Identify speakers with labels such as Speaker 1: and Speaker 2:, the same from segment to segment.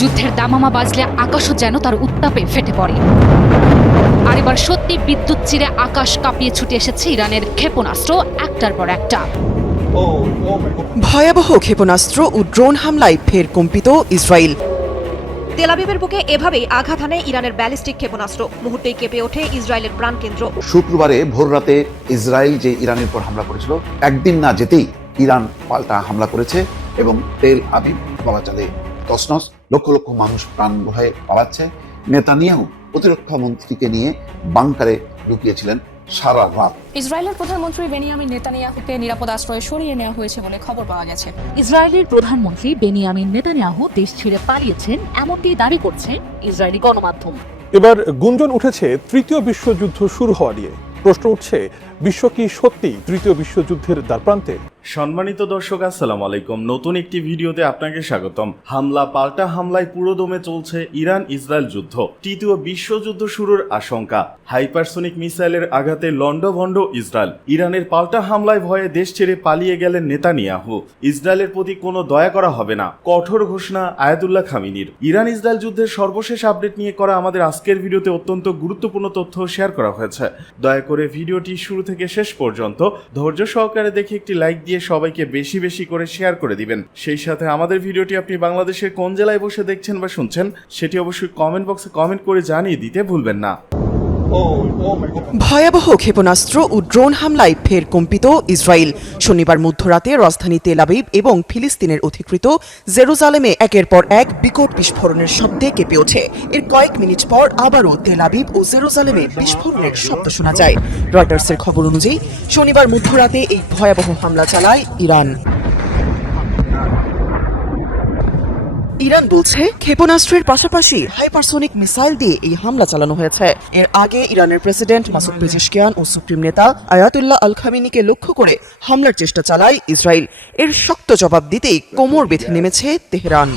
Speaker 1: যুদ্ধের দামামা বাজলে আকাশও যেন তার উত্তাপে ফেটে পড়ে আর এবার সত্যি বিদ্যুৎ চিরে আকাশ কাঁপিয়ে ছুটে এসেছে ইরানের ক্ষেপণাস্ত্র একটার পর একটা ভয়াবহ ক্ষেপণাস্ত্র ও ড্রোন হামলায় ফের কম্পিত ইসরায়েল তেলাবিবের বুকে এভাবেই আঘাত হানে ইরানের ব্যালিস্টিক ক্ষেপণাস্ত্র মুহূর্তেই কেঁপে ওঠে ইসরায়েলের প্রাণকেন্দ্র
Speaker 2: শুক্রবারে ভোর রাতে ইসরায়েল যে ইরানের উপর হামলা করেছিল একদিন না যেতেই ইরান পাল্টা হামলা করেছে এবং তেল আবিব বলা চলে তসনস লক্ষ লক্ষ মানুষ প্রাণ ভয়ে পালাচ্ছে নেতানিয়াহু প্রতিরক্ষা মন্ত্রীকে নিয়ে বাংকারে ঢুকিয়েছিলেন সারা রাত
Speaker 1: ইসরায়েলের প্রধানমন্ত্রী বেনিয়ামিন নেতানিয়াহুকে নিরাপদ আশ্রয়ে সরিয়ে নেওয়া হয়েছে বলে খবর পাওয়া গেছে ইসরায়েলের প্রধানমন্ত্রী বেনিয়ামিন নেতানিয়াহু দেশ ছেড়ে পালিয়েছেন এমনটি দাবি করছে ইসরায়েলি গণমাধ্যম
Speaker 3: এবার গুঞ্জন উঠেছে তৃতীয় বিশ্বযুদ্ধ শুরু হওয়া নিয়ে প্রশ্ন উঠছে বিশ্ব কি সত্যি তৃতীয় বিশ্বযুদ্ধের দ্বারপ্রান্তে
Speaker 4: সম্মানিত দর্শক আসসালাম আলাইকুম নতুন একটি ভিডিওতে আপনাকে স্বাগতম হামলা পাল্টা হামলায় পুরোদমে চলছে ইরান ইসরায়েল যুদ্ধ তৃতীয় বিশ্বযুদ্ধ শুরুর আশঙ্কা হাইপারসোনিক মিসাইলের আঘাতে লন্ডভণ্ড ইসরায়েল ইরানের পাল্টা হামলায় ভয়ে দেশ ছেড়ে পালিয়ে গেলেন নেতানিয়াহু ইসরায়েলের প্রতি কোনো দয়া করা হবে না কঠোর ঘোষণা আয়াতুল্লাহ খামিনির ইরান ইসরায়েল যুদ্ধের সর্বশেষ আপডেট নিয়ে করা আমাদের আজকের ভিডিওতে অত্যন্ত গুরুত্বপূর্ণ তথ্য শেয়ার করা হয়েছে দয়া করে ভিডিওটি শুরুতে থেকে শেষ পর্যন্ত ধৈর্য সহকারে দেখে একটি লাইক দিয়ে সবাইকে বেশি বেশি করে শেয়ার করে দিবেন সেই সাথে আমাদের ভিডিওটি আপনি বাংলাদেশের কোন জেলায় বসে দেখছেন বা শুনছেন সেটি অবশ্যই কমেন্ট বক্সে কমেন্ট করে জানিয়ে দিতে ভুলবেন না
Speaker 1: ভয়াবহ ক্ষেপণাস্ত্র ও ড্রোন হামলায় ফের কম্পিত ইসরায়েল শনিবার মধ্যরাতে রাজধানী তেলাবিব এবং ফিলিস্তিনের অধিকৃত জেরুজালেমে একের পর এক বিকট বিস্ফোরণের শব্দে কেঁপে ওঠে এর কয়েক মিনিট পর আবারও তেলাবিব ও জেরুজালেমে বিস্ফোরণের শব্দ শোনা যায় রয়টার্সের খবর অনুযায়ী শনিবার মধ্যরাতে এই ভয়াবহ হামলা চালায় ইরান ইরান বলছে ক্ষেপণাস্ত্রের পাশাপাশি হাইপারসোনিক মিসাইল দিয়ে এই হামলা চালানো হয়েছে এর আগে ইরানের প্রেসিডেন্ট মাসুদ পেজিশকিয়ান ও সুপ্রিম নেতা আয়াতুল্লাহ আল খামিনিকে লক্ষ্য করে হামলার চেষ্টা চালায় ইসরায়েল এর শক্ত জবাব দিতেই কোমর বেঁধে নেমেছে তেহরান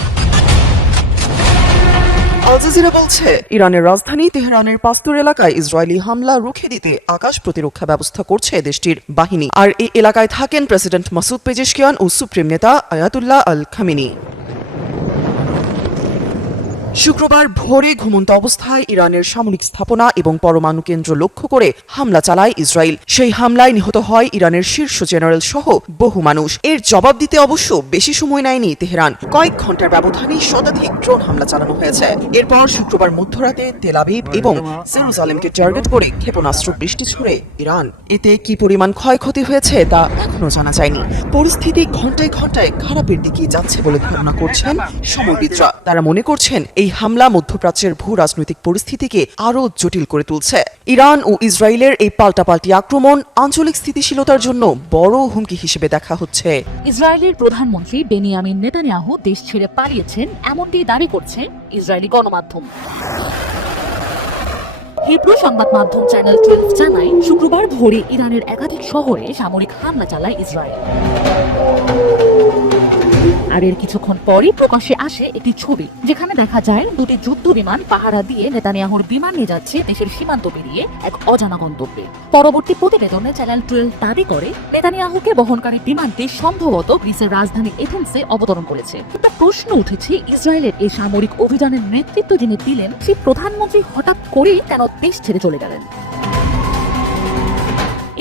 Speaker 1: আলজাজিরা বলছে ইরানের রাজধানী তেহরানের পাস্তুর এলাকায় ইসরায়েলি হামলা রুখে দিতে আকাশ প্রতিরক্ষা ব্যবস্থা করছে দেশটির বাহিনী আর এই এলাকায় থাকেন প্রেসিডেন্ট মাসুদ পেজিশকিয়ান ও সুপ্রিম নেতা আয়াতুল্লাহ আল খামিনি শুক্রবার ভোরে ঘুমন্ত অবস্থায় ইরানের সামরিক স্থাপনা এবং পরমাণু কেন্দ্র লক্ষ্য করে হামলা চালায় ইসরায়েল সেই হামলায় নিহত হয় ইরানের শীর্ষ জেনারেল সহ বহু মানুষ এর জবাব দিতে অবশ্য বেশি সময় নেয়নি তেহরান কয়েক ঘন্টার ব্যবধানে শতাধিক ড্রোন হামলা চালানো হয়েছে এরপর শুক্রবার মধ্যরাতে তেলাবিব এবং সেরুজালেমকে টার্গেট করে ক্ষেপণাস্ত্র বৃষ্টি ছুড়ে ইরান এতে কি পরিমাণ ক্ষয়ক্ষতি হয়েছে তা এখনো জানা যায়নি পরিস্থিতি ঘন্টায় ঘন্টায় খারাপের দিকে যাচ্ছে বলে ধারণা করছেন সমরবিদরা তারা মনে করছেন এই হামলা মধ্যপ্রাচ্যের ভূ রাজনৈতিক পরিস্থিতিকে আরও জটিল করে তুলছে ইরান ও ইসরায়েলের এই পাল্টাপাল্টি আক্রমণ আঞ্চলিক স্থিতিশীলতার জন্য বড় হুমকি হিসেবে দেখা হচ্ছে ইসরায়েলের প্রধানমন্ত্রী বেনিয়ামিন নেতানিয়াহু দেশ ছেড়ে পালিয়েছেন এমনটি দাবি করছে ইসরায়েলি গণমাধ্যম হিব্রু সংবাদ মাধ্যম চ্যানেল টুয়েলভ জানায় শুক্রবার ভোরে ইরানের একাধিক শহরে সামরিক হামলা চালায় ইসরায়েল আর এর কিছুক্ষণ পরই প্রকাশে আসে একটি ছবি যেখানে দেখা যায় দুটি যুদ্ধ বিমান পাহারা দিয়ে নেতানিয়াহুর বিমান নিয়ে যাচ্ছে দেশের সীমান্ত পেরিয়ে এক অজানা গন্তব্যে পরবর্তী প্রতিবেদনে চ্যানেল টুয়েলভ দাবি করে নেতানিয়াহুকে বহনকারী বিমানটি সম্ভবত গ্রিসের রাজধানী এথেন্সে অবতরণ করেছে একটা প্রশ্ন উঠেছে ইসরায়েলের এই সামরিক অভিযানের নেতৃত্ব যিনি দিলেন সেই প্রধানমন্ত্রী হঠাৎ করেই কেন দেশ ছেড়ে চলে গেলেন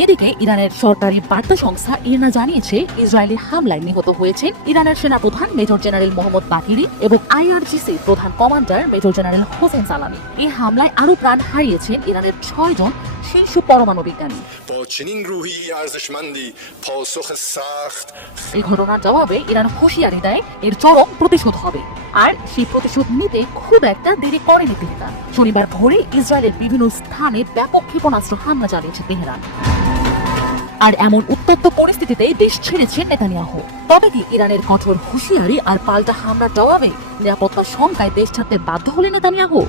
Speaker 1: এদিকে ইরানের সরকারি বার্তা সংস্থা ইরনা জানিয়েছে ইসরায়েলি হামলায় নিহত হয়েছে ইরানের সেনাপ্রধান মেজর জেনারেল মোহাম্মদ বাকিরি এবং আইআরজিসি প্রধান কমান্ডার মেজর জেনারেল হোসেন সালামি এই হামলায় আরও প্রাণ হারিয়েছেন ইরানের ছয় জন শীর্ষ পরমাণু বিজ্ঞানী এই ঘটনার জবাবে ইরান হুঁশিয়ারি দেয় এর চরম প্রতিশোধ হবে আর সেই প্রতিশোধ নিতে খুব একটা দেরি করেনি তেহরান শনিবার ভোরে ইসরায়েলের বিভিন্ন স্থানে ব্যাপক ক্ষেপণাস্ত্র হামলা চালিয়েছে তেহরান আর এমন উত্তপ্ত পরিস্থিতিতে দেশ ছেড়েছে নেতানিয়াহু তবে কি ইরানের কঠোর হুঁশিয়ারি আর পাল্টা হামলা জবাবে নিরাপত্তা শঙ্কায় দেশ ছাড়তে বাধ্য হলে নেতানিয়াহু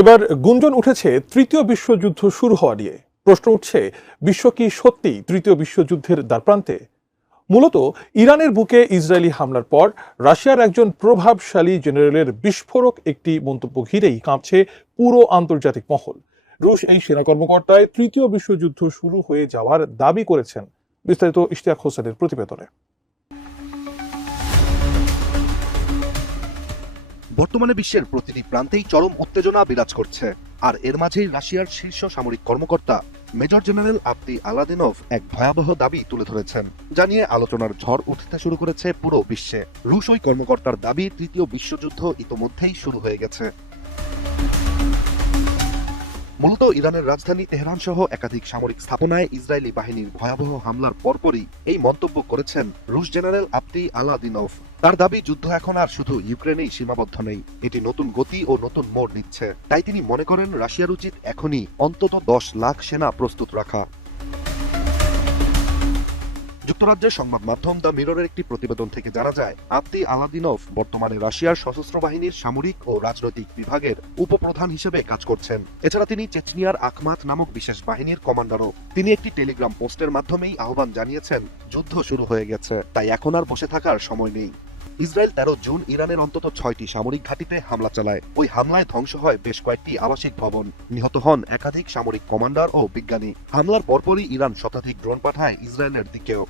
Speaker 3: এবার গুঞ্জন উঠেছে তৃতীয় বিশ্বযুদ্ধ শুরু হওয়া নিয়ে প্রশ্ন উঠছে বিশ্ব কি সত্যি তৃতীয় বিশ্বযুদ্ধের দ্বারপ্রান্তে মূলত ইরানের বুকে ইসরায়েলি হামলার পর রাশিয়ার একজন প্রভাবশালী জেনারেলের বিস্ফোরক একটি মন্তব্য ঘিরেই কাঁপছে পুরো আন্তর্জাতিক মহল রুশ এই সেনা কর্মকর্তায় তৃতীয় বিশ্বযুদ্ধ শুরু হয়ে যাওয়ার দাবি করেছেন বিস্তারিত ইশতিয়াক হোসেনের প্রতিবেদনে
Speaker 5: বর্তমানে বিশ্বের প্রতিটি প্রান্তেই চরম উত্তেজনা বিরাজ করছে আর এর মাঝেই রাশিয়ার শীর্ষ সামরিক কর্মকর্তা মেজর জেনারেল আব্দি আলাদিনভ এক ভয়াবহ দাবি তুলে ধরেছেন যা নিয়ে আলোচনার ঝড় উঠতে শুরু করেছে পুরো বিশ্বে রুশ ওই কর্মকর্তার দাবি তৃতীয় বিশ্বযুদ্ধ ইতোমধ্যেই শুরু হয়ে গেছে মূলত ইরানের রাজধানী তেহরান সহ একাধিক সামরিক স্থাপনায় ইসরায়েলি বাহিনীর ভয়াবহ হামলার পরপরই এই মন্তব্য করেছেন রুশ জেনারেল আপ্তি আলাদিনফ তার দাবি যুদ্ধ এখন আর শুধু ইউক্রেনেই সীমাবদ্ধ নেই এটি নতুন গতি ও নতুন মোড় নিচ্ছে তাই তিনি মনে করেন রাশিয়ার উচিত এখনই অন্তত দশ লাখ সেনা প্রস্তুত রাখা যুক্তরাজ্যের সংবাদ মাধ্যম দ্য মিররের একটি প্রতিবেদন থেকে জানা যায় আত্মি আলাদিনফ বর্তমানে রাশিয়ার সশস্ত্র বাহিনীর সামরিক ও রাজনৈতিক বিভাগের উপপ্রধান হিসেবে কাজ করছেন এছাড়া তিনি চেচনিয়ার আখমাত নামক বিশেষ বাহিনীর কমান্ডারও তিনি একটি টেলিগ্রাম পোস্টের মাধ্যমেই আহ্বান জানিয়েছেন যুদ্ধ শুরু হয়ে গেছে তাই এখন আর বসে থাকার সময় নেই ইসরায়েল তেরো জুন ইরানের অন্তত ছয়টি সামরিক ঘাঁটিতে হামলা চালায় ওই হামলায় ধ্বংস হয় বেশ কয়েকটি আবাসিক ভবন নিহত হন একাধিক সামরিক কমান্ডার ও বিজ্ঞানী হামলার পরপরই ইরান শতাধিক ড্রোন পাঠায় ইসরায়েলের দিকেও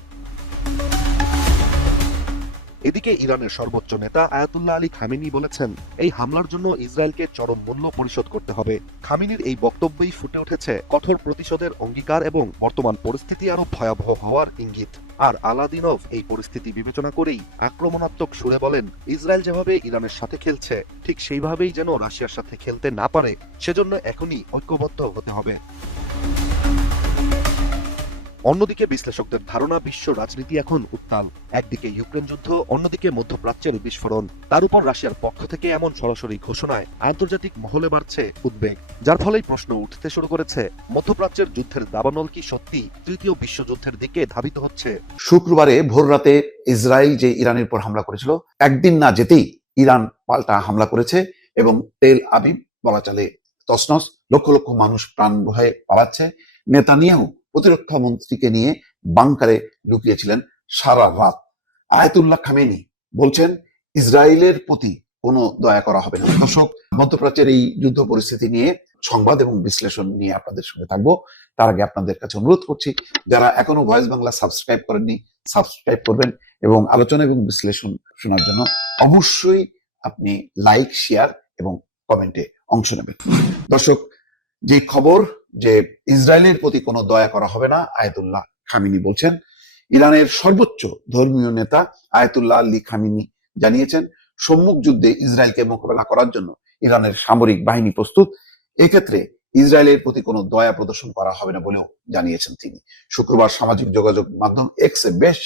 Speaker 5: এদিকে ইরানের সর্বোচ্চ নেতা আয়াতুল্লাহ আলী খামিনি বলেছেন এই হামলার জন্য ইসরায়েলকে চরম মূল্য পরিশোধ করতে হবে খামিনির এই বক্তব্যেই ফুটে উঠেছে কঠোর প্রতিশোধের অঙ্গীকার এবং বর্তমান পরিস্থিতি আরও ভয়াবহ হওয়ার ইঙ্গিত আর আলাদিনভ এই পরিস্থিতি বিবেচনা করেই আক্রমণাত্মক সুরে বলেন ইসরায়েল যেভাবে ইরানের সাথে খেলছে ঠিক সেইভাবেই যেন রাশিয়ার সাথে খেলতে না পারে সেজন্য এখনই ঐক্যবদ্ধ হতে হবে অন্যদিকে বিশ্লেষকদের ধারণা বিশ্ব রাজনীতি এখন উত্তাল একদিকে ইউক্রেন যুদ্ধ অন্যদিকে মধ্যপ্রাচ্যের বিস্ফোরণ তার উপর রাশিয়ার পক্ষ থেকে এমন সরাসরি ঘোষণায় আন্তর্জাতিক মহলে বাড়ছে উদ্বেগ যার ফলেই প্রশ্ন উঠতে শুরু করেছে মধ্যপ্রাচ্যের যুদ্ধের দাবানল কি সত্যি তৃতীয় বিশ্বযুদ্ধের দিকে ধাবিত হচ্ছে
Speaker 2: শুক্রবারে ভোর রাতে ইসরায়েল যে ইরানের উপর হামলা করেছিল একদিন না যেতেই ইরান পাল্টা হামলা করেছে এবং তেল আবিব বলা চলে তসনস লক্ষ লক্ষ মানুষ প্রাণ ভয়ে পালাচ্ছে নেতানিয়াও প্রতিরক্ষা মন্ত্রীকে নিয়ে বাংকারে লুকিয়েছিলেন সারা রাত আয়তুল্লাহ খামেনি বলছেন ইসরায়েলের প্রতি কোনো দয়া করা হবে না দর্শক মধ্যপ্রাচ্যের এই যুদ্ধ পরিস্থিতি নিয়ে সংবাদ এবং বিশ্লেষণ নিয়ে আপনাদের সঙ্গে থাকবো তার আগে আপনাদের কাছে অনুরোধ করছি যারা এখনো ভয়েস বাংলা সাবস্ক্রাইব করেননি সাবস্ক্রাইব করবেন এবং আলোচনা এবং বিশ্লেষণ শোনার জন্য অবশ্যই আপনি লাইক শেয়ার এবং কমেন্টে অংশ নেবেন দর্শক যে খবর যে ইসরায়েলের প্রতি কোনো দয়া করা হবে না আয়তুল্লাহ খামিনি বলছেন ইরানের সর্বোচ্চ ধর্মীয় নেতা আয়তুল্লাহ আলী খামিনি জানিয়েছেন সম্মুখ যুদ্ধে ইসরায়েলকে মোকাবেলা করার জন্য ইরানের সামরিক বাহিনী প্রস্তুত এক্ষেত্রে ইসরায়েলের প্রতি কোনো দয়া প্রদর্শন করা হবে না বলেও জানিয়েছেন তিনি শুক্রবার সামাজিক যোগাযোগ মাধ্যম এক্সে বেশ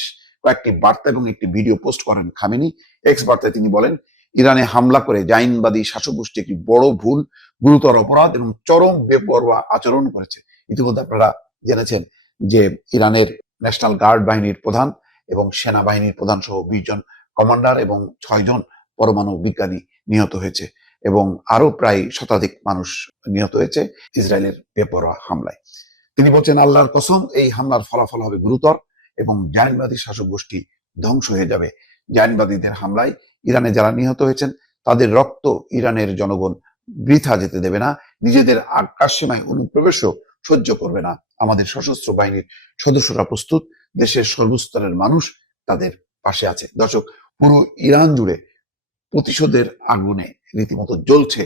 Speaker 2: কয়েকটি বার্তা এবং একটি ভিডিও পোস্ট করেন খামিনি এক্স বার্তায় তিনি বলেন ইরানে হামলা করে জাইনবাদী শাসকগোষ্ঠী একটি বড় ভুল গুরুতর অপরাধ এবং চরম বেপরোয়া আচরণ করেছে ইতিমধ্যে আপনারা জেনেছেন যে ইরানের ন্যাশনাল গার্ড বাহিনীর প্রধান এবং সেনাবাহিনীর প্রধান সহ বিশ জন কমান্ডার এবং ছয় জন পরমাণু বিজ্ঞানী নিহত হয়েছে এবং আরো প্রায় শতাধিক মানুষ নিহত হয়েছে ইসরায়েলের বেপরোয়া হামলায় তিনি বলছেন আল্লাহর কসম এই হামলার ফলাফল হবে গুরুতর এবং জানিবাদী শাসক গোষ্ঠী ধ্বংস হয়ে যাবে জাইনবাদীদের হামলায় ইরানে যারা নিহত হয়েছেন তাদের রক্ত ইরানের জনগণ বৃথা যেতে দেবে না নিজেদের আকাশ সীমায় অনুপ্রবেশও সহ্য করবে না আমাদের সশস্ত্র বাহিনীর সদস্যরা প্রস্তুত দেশের সর্বস্তরের মানুষ তাদের পাশে আছে দর্শক পুরো ইরান জুড়ে প্রতিশোধের আগুনে রীতিমতো জ্বলছে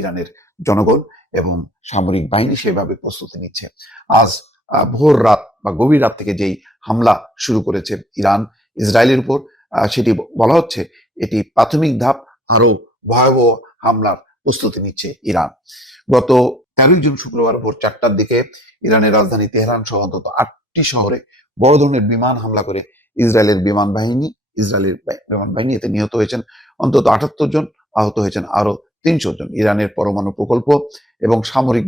Speaker 2: ইরানের জনগণ এবং সামরিক বাহিনী সেভাবে প্রস্তুতি নিচ্ছে আজ ভোর রাত বা গভীর রাত থেকে যেই হামলা শুরু করেছে ইরান ইসরায়েলের উপর সেটি বলা হচ্ছে এটি প্রাথমিক ধাপ আরও ভয়াবহ হামলার প্রস্তুতি নিচ্ছে ইরান গত তেরোই জুন শুক্রবার ভোর চারটার দিকে ইরানের রাজধানী তেহরান সহ অন্তত আটটি শহরে বড় ধরনের বিমান হামলা করে ইসরায়েলের বিমান বাহিনী ইসরায়েলের বিমান বাহিনী এতে নিহত হয়েছেন অন্তত আটাত্তর জন আহত হয়েছেন আরো তিনশো জন ইরানের পরমাণু প্রকল্প এবং সামরিক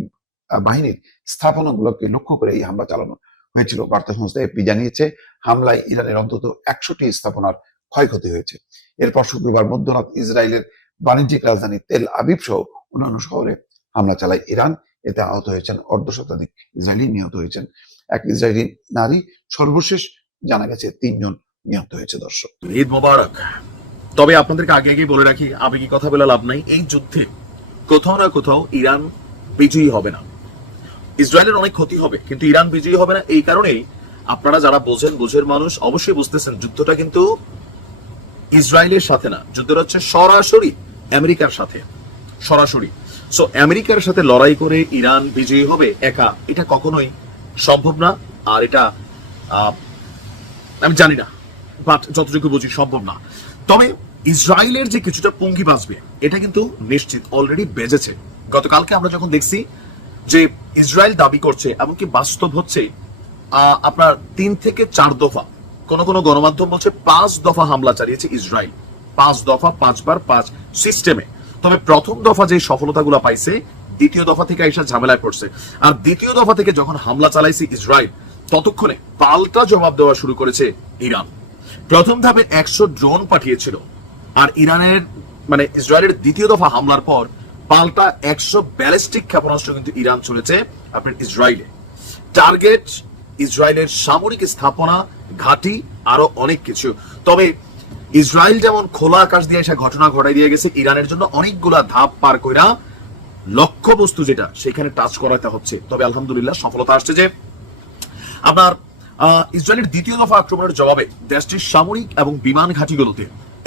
Speaker 2: বাহিনীর স্থাপনাগুলোকে লক্ষ্য করে এই হামলা চালানো হয়েছিল বার্তা সংস্থা এপি জানিয়েছে হামলায় ইরানের অন্তত একশোটি স্থাপনার ক্ষয়ক্ষতি হয়েছে এরপর শুক্রবার মধ্যরাত ইসরায়েলের বাণিজ্যিক রাজধানী তেল আবিব সহ অন্যান্য শহরে হামলা চালায় ইরান এতে আহত হয়েছেন অর্ধ শতাধিক ইসরায়েলি নিহত হয়েছেন এক ইসরায়েলি নারী সর্বশেষ জানা গেছে তিনজন নিহত হয়েছে দর্শক
Speaker 6: ঈদ মোবারক তবে আপনাদেরকে আগে আগে বলে রাখি আমি কি কথা বলে লাভ নাই এই যুদ্ধে কোথাও না কোথাও ইরান বিজয়ী হবে না ইসরায়েলের অনেক ক্ষতি হবে কিন্তু ইরান বিজয়ী হবে না এই কারণেই আপনারা যারা বোঝেন বোঝের মানুষ অবশ্যই বুঝতেছেন যুদ্ধটা কিন্তু ইসরায়েলের সাথে না যুদ্ধটা হচ্ছে সরাসরি আমেরিকার সাথে সরাসরি সো আমেরিকার সাথে লড়াই করে ইরান বিজয়ী হবে একা এটা কখনোই সম্ভব না আর এটা আমি জানি না বাট যতটুকু বুঝি সম্ভব না তবে ইসরায়েলের যে কিছুটা পুঙ্গি বাঁচবে এটা কিন্তু নিশ্চিত অলরেডি বেজেছে গতকালকে আমরা যখন দেখছি যে ইসরায়েল দাবি করছে এমনকি বাস্তব হচ্ছে আপনার তিন থেকে চার দফা কোন কোন গণমাধ্যম বলছে পাঁচ দফা হামলা চালিয়েছে ইসরায়েল পাঁচ দফা পাঁচবার পাঁচ সিস্টেমে তবে প্রথম দফা যে সফলতাগুলো পাইছে দ্বিতীয় দফা থেকে এসে ঝামেলায় পড়ছে আর দ্বিতীয় দফা থেকে যখন হামলা চালাইছে ইসরায়েল ততক্ষণে পাল্টা জবাব দেওয়া শুরু করেছে ইরান প্রথম ধাপে একশো ড্রোন পাঠিয়েছিল আর ইরানের মানে ইসরায়েলের দ্বিতীয় দফা হামলার পর পাল্টা একশো ব্যালিস্টিক ক্ষেপণাস্ত্র কিন্তু ইরান চলেছে আপনার ইসরায়েলে টার্গেট ইসরায়েলের সামরিক স্থাপনা ঘাটি আরো অনেক কিছু তবে ইসরায়েল যেমন খোলা আকাশ দিয়ে এসে ঘটনা ঘটাই দিয়ে গেছে ইরানের জন্য অনেকগুলা ধাপ পার কইরা লক্ষ্যবস্তু যেটা সেখানে টাচ করাতে হচ্ছে তবে আলহামদুলিল্লাহ সফলতা আসছে যে আপনার ইসরায়েলের দ্বিতীয় দফা আক্রমণের জবাবে দেশটির সামরিক এবং বিমান ঘাঁটিগুলোতে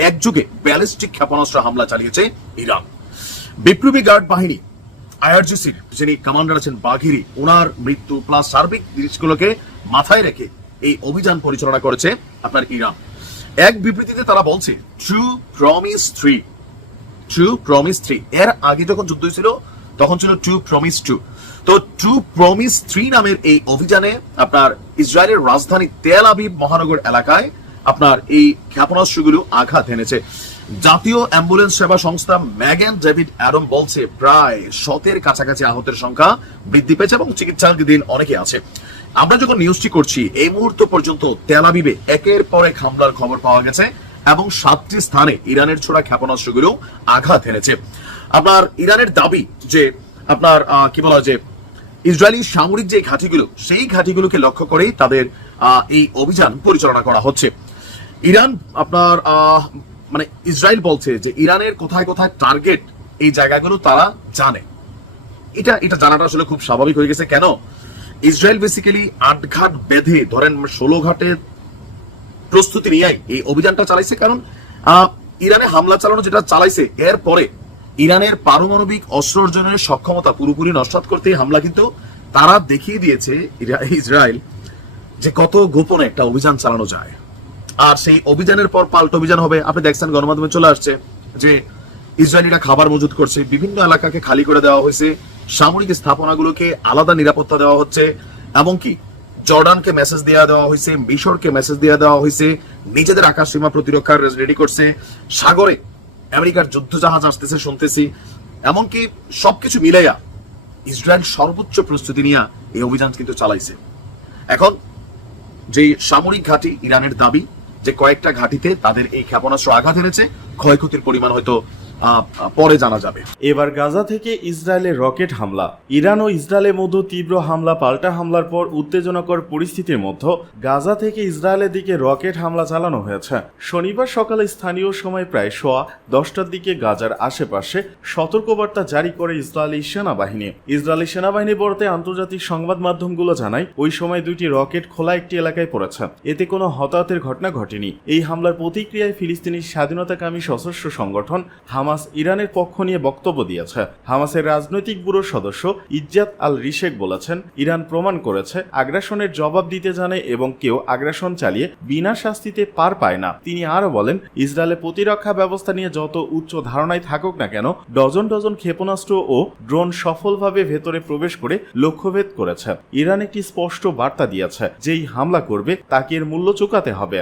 Speaker 6: একযোগে ব্যালিস্টিক ক্ষেপণাস্ত্র হামলা চালিয়েছে ইরান বিপ্লবী গার্ড বাহিনী আইআরজিসির যিনি কমান্ডার আছেন বাঘিরি ওনার মৃত্যু প্লাস সার্বিক জিনিসগুলোকে মাথায় রেখে এই অভিযান পরিচালনা করেছে আপনার ইরান এক বিবৃতিতে তারা বলছে true promise three true promise three এর আগে যখন যুদ্ধ হয়েছিল তখন ছিল ট্রু প্রমিস টু তো ট্রু প্রমিস থ্রি নামের এই অভিযানে আপনার ইসরায়েলের রাজধানী তেল আবিব মহানগর এলাকায় আপনার এই ক্ষেপণাস্ত্রগুলো আঘাত এনেছে জাতীয় অ্যাম্বুলেন্স সেবা সংস্থা ম্যাগেন ডেভিড অ্যাডম বলছে প্রায় শতের কাছাকাছি আহতের সংখ্যা বৃদ্ধি পেয়েছে এবং দিন অনেকে আছে আমরা যখন নিউজটি করছি এই মুহূর্ত পর্যন্ত তেলাবিবে একের পর এক হামলার খবর পাওয়া গেছে এবং সাতটি স্থানে ইরানের ছোড়া ক্ষেপণাস্ত্রগুলো আঘাত হেনেছে আপনার ইরানের দাবি যে আপনার কি বলা যে ইসরায়েলি সামরিক যে ঘাঁটিগুলো সেই ঘাঁটিগুলোকে লক্ষ্য করেই তাদের এই অভিযান পরিচালনা করা হচ্ছে ইরান আপনার মানে ইসরায়েল বলছে যে ইরানের কোথায় কোথায় টার্গেট এই জায়গাগুলো তারা জানে এটা এটা জানাটা আসলে খুব স্বাভাবিক হয়ে গেছে কেন ইসরায়েল বেসিক্যালি আট ঘাট বেঁধে ধরেন ষোলো ঘাটের প্রস্তুতি নিয়ে এই অভিযানটা চালাইছে কারণ ইরানে হামলা চালানো যেটা চালাইছে এর পরে ইরানের পারমাণবিক অস্ত্র অর্জনের সক্ষমতা পুরোপুরি নস্বাত করতে হামলা কিন্তু তারা দেখিয়ে দিয়েছে ইসরায়েল যে কত গোপনে একটা অভিযান চালানো যায় আর সেই অভিযানের পর পাল্ট অভিযান হবে আপনি দেখছেন গণমাধ্যমে চলে আসছে যে ইসরায়েলিরা খাবার মজুত করছে বিভিন্ন এলাকাকে খালি করে দেওয়া হয়েছে সামরিক স্থাপনাগুলোকে আলাদা নিরাপত্তা দেওয়া হচ্ছে এমনকি জর্ডানকে মেসেজ দেওয়া দেওয়া হয়েছে মিশরকে মেসেজ দেওয়া দেওয়া হয়েছে নিজেদের আকাশ সীমা প্রতিরক্ষার রেডি করছে সাগরে আমেরিকার যুদ্ধ জাহাজ আসতেছে শুনতেছি এমনকি সবকিছু মিলাইয়া ইসরায়েল সর্বোচ্চ প্রস্তুতি নিয়ে এই অভিযান কিন্তু চালাইছে এখন যে সামরিক ঘাঁটি ইরানের দাবি যে কয়েকটা ঘাঁটিতে তাদের এই ক্ষেপণাস্ত্র আঘাত এনেছে ক্ষয়ক্ষতির পরিমাণ হয়তো পরে জানা যাবে
Speaker 7: এবার গাজা থেকে ইসরায়েলের রকেট হামলা ইরান ও ইসরায়েলের মধ্যে তীব্র হামলা পাল্টা হামলার পর উত্তেজনাকর পরিস্থিতির মধ্যে গাজা থেকে ইসরায়েলের দিকে রকেট হামলা চালানো হয়েছে শনিবার সকালে স্থানীয় সময় প্রায় সোয়া দশটার দিকে গাজার আশেপাশে সতর্কবার্তা জারি করে ইসরায়েলি সেনাবাহিনী ইসরায়েলি সেনাবাহিনী বলতে আন্তর্জাতিক সংবাদ মাধ্যমগুলো জানায় ওই সময় দুইটি রকেট খোলা একটি এলাকায় পড়েছে এতে কোনো হতাহতের ঘটনা ঘটেনি এই হামলার প্রতিক্রিয়ায় ফিলিস্তিনি স্বাধীনতাকামী সশস্ত্র সংগঠন হামা হামাস ইরানের পক্ষ নিয়ে বক্তব্য দিয়েছে হামাসের রাজনৈতিক ব্যুরোর সদস্য ইজ্জাত আল রিশেক বলেছেন ইরান প্রমাণ করেছে আগ্রাসনের জবাব দিতে জানে এবং কেউ আগ্রাসন চালিয়ে বিনা শাস্তিতে পার পায় না তিনি আরও বলেন ইসরায়েলে প্রতিরক্ষা ব্যবস্থা নিয়ে যত উচ্চ ধারণায় থাকুক না কেন ডজন ডজন ক্ষেপণাস্ত্র ও ড্রোন সফলভাবে ভেতরে প্রবেশ করে লক্ষ্যভেদ করেছে ইরান একটি স্পষ্ট বার্তা দিয়েছে যেই হামলা করবে তাকে এর মূল্য চুকাতে হবে